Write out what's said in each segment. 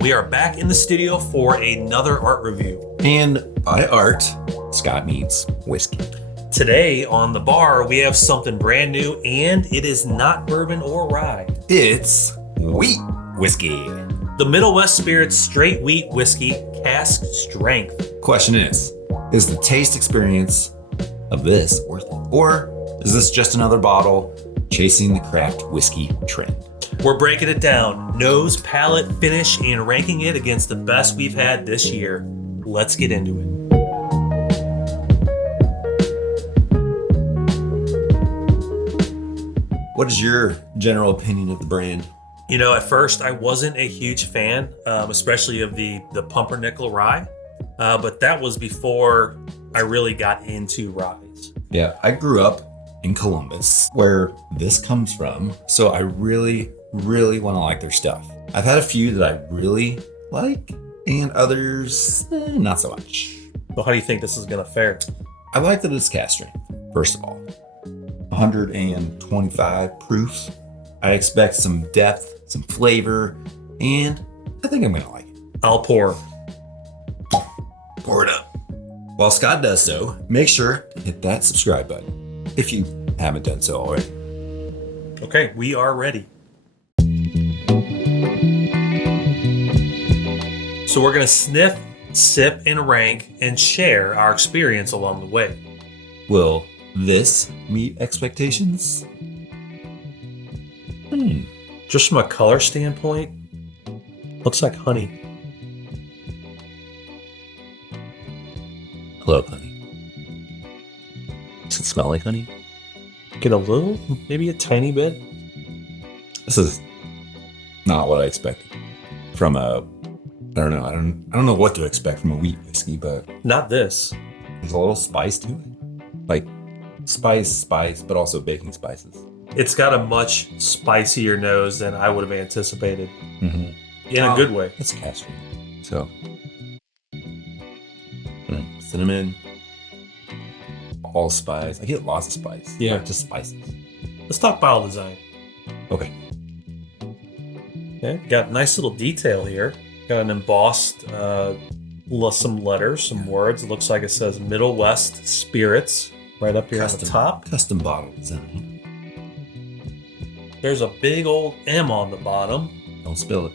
We are back in the studio for another art review. And by art, Scott means whiskey. Today on the bar, we have something brand new, and it is not bourbon or rye. It's wheat whiskey. The Middle West Spirits Straight Wheat Whiskey, cask-strength. Question is the taste experience of this worth it? Or is this just another bottle chasing the craft whiskey trend? We're breaking it down, nose, palate, finish, and ranking it against the best we've had this year. Let's get into it. What is your general opinion of the brand? You know, at first I wasn't a huge fan, especially of the pumpernickel rye, but that was before I really got into ryes. Yeah, I grew up in Columbus, where this comes from, so I really want to like their stuff. I've had a few that I really like, and others not so much. Well, how do you think this is going to fare? I like that it's cask strength, first of all. 125 proof. I expect some depth, some flavor, and I think I'm going to like it. I'll pour. Pour it up. While Scott does so, make sure to hit that subscribe button if you haven't done so already. Okay, we are ready. So we're going to sniff, sip, and rank and share our experience along the way. Will this meet expectations? Just from a color standpoint, looks like honey. Hello, honey. Does it smell like honey? Get a little, maybe a tiny bit. This is not what I expected from a, I don't know what to expect from a wheat whiskey, but Not this. there's a little spice to it. Like spice, but also baking spices. It's got a much spicier nose than I would have anticipated. Mm-hmm. In a good way. It's cask strength. So, cinnamon, allspice. I get lots of spice. Yeah. Not just spices. Let's talk bottle design. Okay. Okay, got a nice little detail here. Got an embossed, some letters, some words. It looks like it says Middle West Spirits right up here on the top. Custom bottle design. There's a big old M on the bottom. Don't spill it.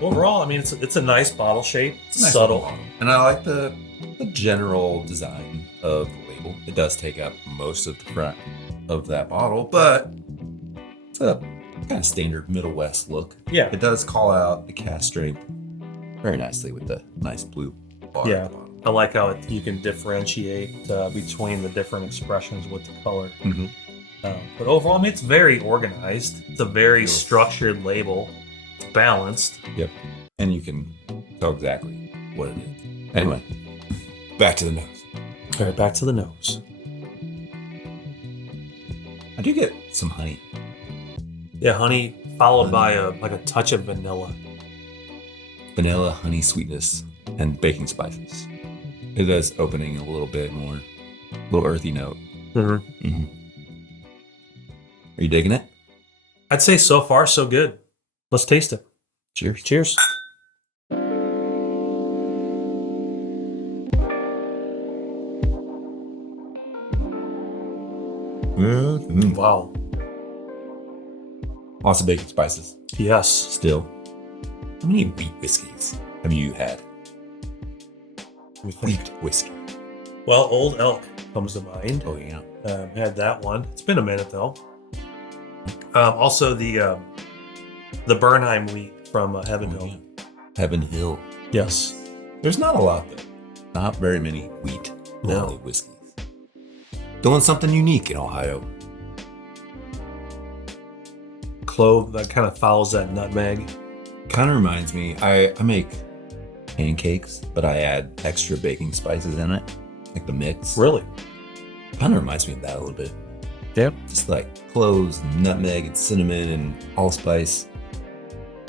Overall, I mean, it's a nice bottle shape. It's a nice subtle. bottle. And I like the general design of the label. It does take up most of the front of that bottle, but it's a kind of standard Middle West look. Yeah. It does call out the cask strength very nicely with the nice blue bar Yeah. at the bottom. I like how you can differentiate between the different expressions with the color. Mm-hmm. But overall, I mean, it's very organized. It's a very structured label. It's balanced. Yep. And you can tell exactly what it is. Anyway, back to the nose. All right, back to the nose. I do get some honey. Yeah, honey followed by a touch of vanilla. Vanilla, honey sweetness, and baking spices. It is opening a little bit more, a little earthy note. Mm-hmm. Mm-hmm. Are you digging it? I'd say so far, so good. Let's taste it. Cheers. Cheers. Mm-hmm. Wow. Lots of baking spices. Yes. Still. How many wheat whiskeys have you had? Wheat whiskey. Well, Old Elk comes to mind. Oh, yeah. Had that one. It's been a minute though. Also the Bernheim wheat from Heaven Hill. Yeah. Heaven Hill. Yes. There's not a lot, though. Not very many wheat No. whiskeys. Doing something unique in Ohio. Clove that kind of follows that nutmeg. Kind of reminds me, I make pancakes, but I add extra baking spices in it, like the mix. Really? Kind of reminds me of that a little bit. Yeah. Just like cloves, and nutmeg, and cinnamon, and allspice.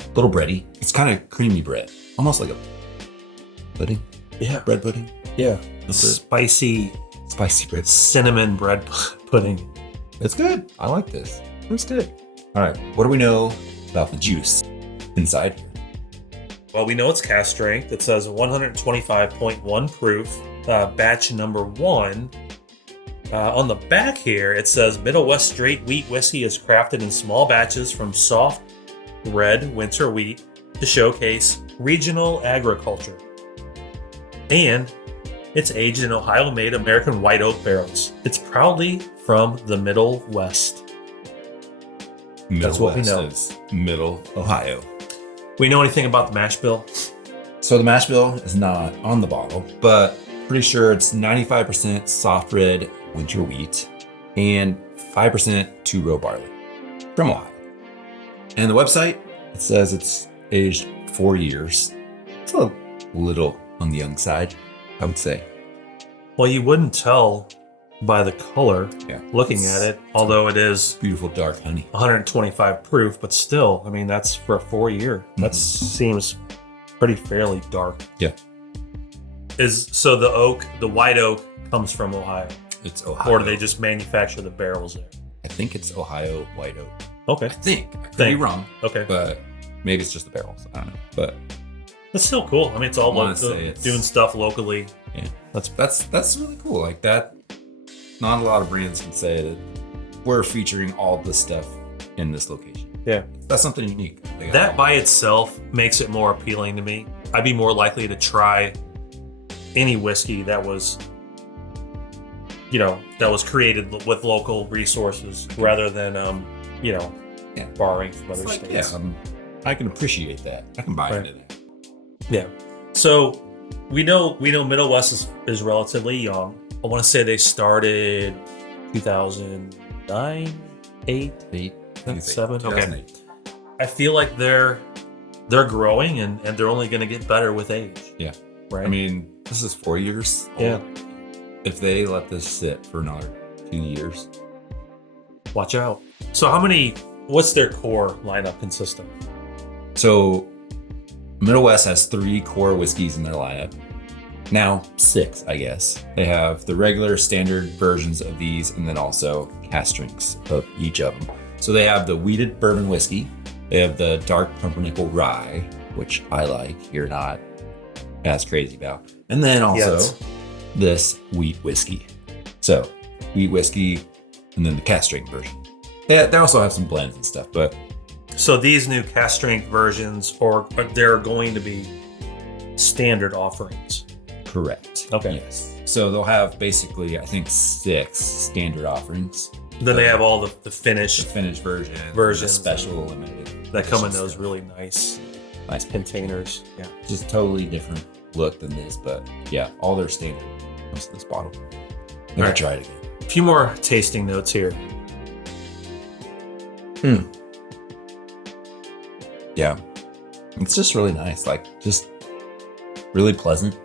A little bready. It's kind of creamy bread, almost like a pudding. Yeah. Bread pudding. Yeah. That's it. Spicy Bread. cinnamon bread pudding. It's good. I like this. It's good. All right. What do we know about the juice inside here? Well, we know it's cask strength. It says 125.1 proof, batch number 1. On the back here, it says Middle West straight wheat whiskey is crafted in small batches from soft red winter wheat to showcase regional agriculture. And it's aged in Ohio-made American white oak barrels. It's proudly from the Middle West. That's what we know. Is Middle Ohio. We know anything about the mash bill? So the mash bill is not on the bottle, but pretty sure it's 95% soft red winter wheat and 5% two-row barley from Ohio. And the website, it says it's aged 4 years. It's a little on the young side, I would say. Well, you wouldn't tell by the color looking at it, although it is beautiful dark honey. 125 proof, but still, I mean, that's for a 4 year. That seems pretty fairly dark. Yeah. So the white oak comes from Ohio? It's Ohio. Or do they just manufacture the barrels there? I think it's Ohio white oak. Okay. I could be wrong. Okay. But maybe it's just the barrels. I don't know. But that's still cool. I mean, it's all doing stuff locally. Yeah. That's really cool. Like that. Not a lot of brands can say that we're featuring all this stuff in this location. Yeah. That's something unique. That by itself makes it more appealing to me. I'd be more likely to try any whiskey that was, created with local resources rather than, borrowing from other states. Yeah, I can appreciate that. I can buy into that. Yeah. So we know Middle West is relatively young. I want to say they started 2009, 8, 7. 2008. Okay. I feel like they're growing and they're only going to get better with age. Yeah. Right. I mean, this is 4 years old. Yeah. If they let this sit for another 2 years, watch out. So what's their core lineup consist of? So Middle West has 3 core whiskeys in their lineup. Now 6, I guess. They have the regular standard versions of these and then also cask strengths of each of them. So they have the wheated bourbon whiskey. They have the dark pumpernickel rye, which I like. You're not as crazy about. And then also this wheat whiskey. So wheat whiskey and then the cask strength version. They also have some blends and stuff, but so these new cask strength versions they're going to be standard offerings. Correct. Okay. Yes. So they'll have basically, I think, 6 standard offerings. Then they have all the finished versions, the special limited that come in those really nice containers. Yeah. Just totally different look than this, but yeah, all their standard. What's this bottle? Let me try it again. A few more tasting notes here. Yeah. It's just really nice. Like, just really pleasant.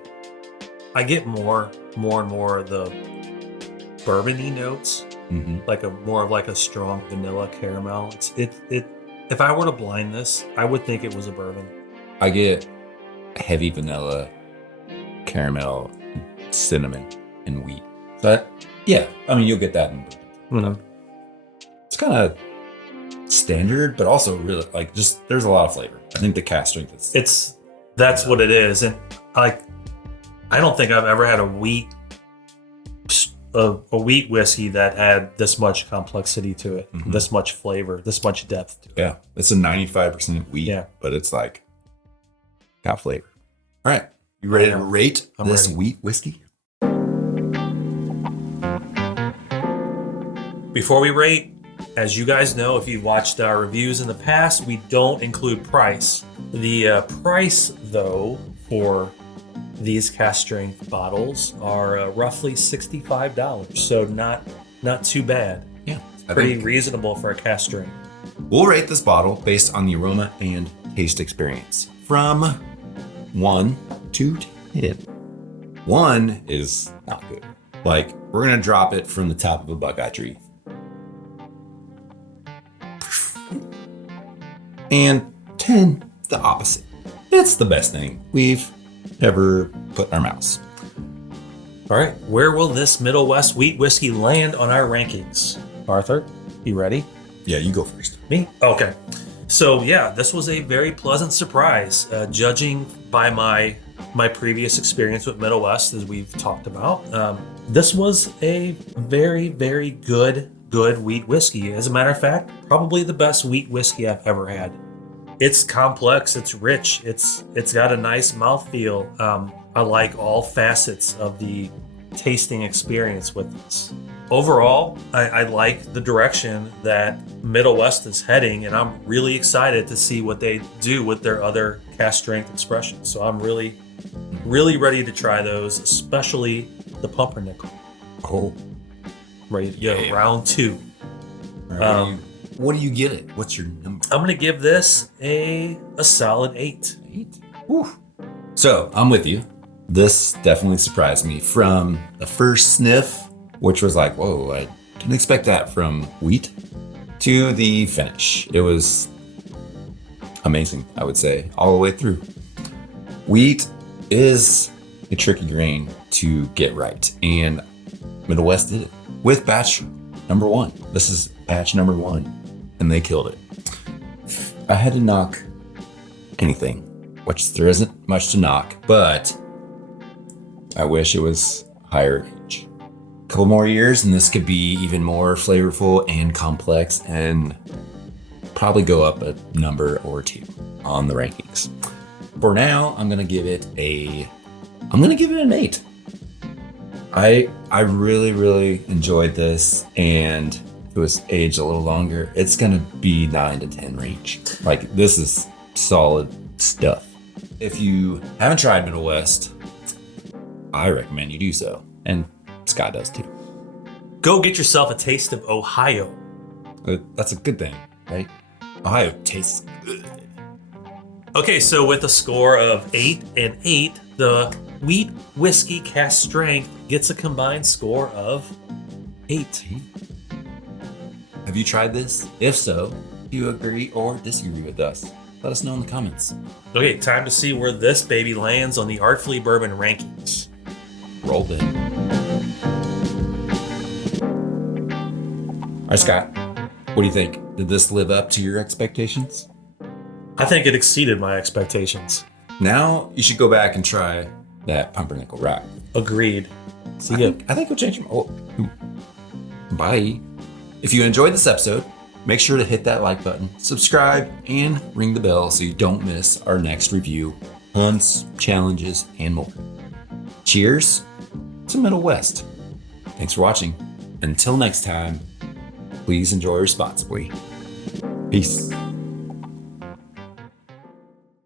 I get more and more of the bourbon-y notes, like more of a strong vanilla caramel. If I were to blind this, I would think it was a bourbon. I get heavy vanilla, caramel, cinnamon, and wheat. But yeah, I mean, you'll get that in bourbon. It's kind of standard, but also really there's a lot of flavor. I think the cask strength that's what it is, and I don't think I've ever had a wheat whiskey that had this much complexity to it, this much flavor, this much depth to it. Yeah, it's a 95% wheat, but it's got flavor. All right, you ready to rate this wheat whiskey? Before we rate, as you guys know, if you've watched our reviews in the past, we don't include price. The price, though, for these cask strength bottles are roughly $65, so not too bad. Yeah, pretty reasonable for a cask strength. We'll rate this bottle based on the aroma and taste experience from 1 to 10. 1 is not good. We're gonna drop it from the top of a buckeye tree. And 10, the opposite. It's the best thing we've ever put in our mouths. All right, where will this Middle West wheat whiskey land on our rankings? Arthur, you ready? Yeah, you go first. Me? Okay. So yeah, this was a very pleasant surprise. Judging by my previous experience with Middle West, as we've talked about, this was a very, very good wheat whiskey. As a matter of fact, probably the best wheat whiskey I've ever had. It's complex, it's rich, it's got a nice mouthfeel. I like all facets of the tasting experience with this. Overall, I like the direction that Middle West is heading, and I'm really excited to see what they do with their other cask strength expressions. So I'm really ready to try those, especially the pumpernickel. Oh, Ready to go round 2. What do you give it? What's your number? I'm gonna give this a solid 8. 8. Whew. So I'm with you. This definitely surprised me from the first sniff, which was like, whoa, I didn't expect that from wheat, to the finish. It was amazing, I would say, all the way through. Wheat is a tricky grain to get right, and Middle West did it with batch number 1. This is batch number 1, and they killed it. I had to knock anything, which there isn't much to knock, but I wish it was higher age. A couple more years and this could be even more flavorful and complex and probably go up a number or 2 on the rankings. For now, I'm gonna give it an 8. I really enjoyed this, and if it was aged a little longer, it's gonna be 9 to 10 range. Like, this is solid stuff. If you haven't tried Middle West, I recommend you do so, and Scott does too. Go get yourself a taste of Ohio. That's a good thing, right? Ohio tastes good. Okay, so with a score of 8 and 8, the wheat whiskey cask strength gets a combined score of 8. Have you tried this? If so, do you agree or disagree with us? Let us know in the comments. Okay, time to see where this baby lands on the Artfully Bourbon rankings. Roll it. All right, Scott, what do you think? Did this live up to your expectations? I think it exceeded my expectations. Now you should go back and try that pumpernickel rock. Agreed. See ya. I think we'll change them. Oh, bye. If you enjoyed this episode, make sure to hit that like button, subscribe, and ring the bell so you don't miss our next review, hunts, challenges, and more. Cheers to Middle West. Thanks for watching. Until next time, please enjoy responsibly. Peace.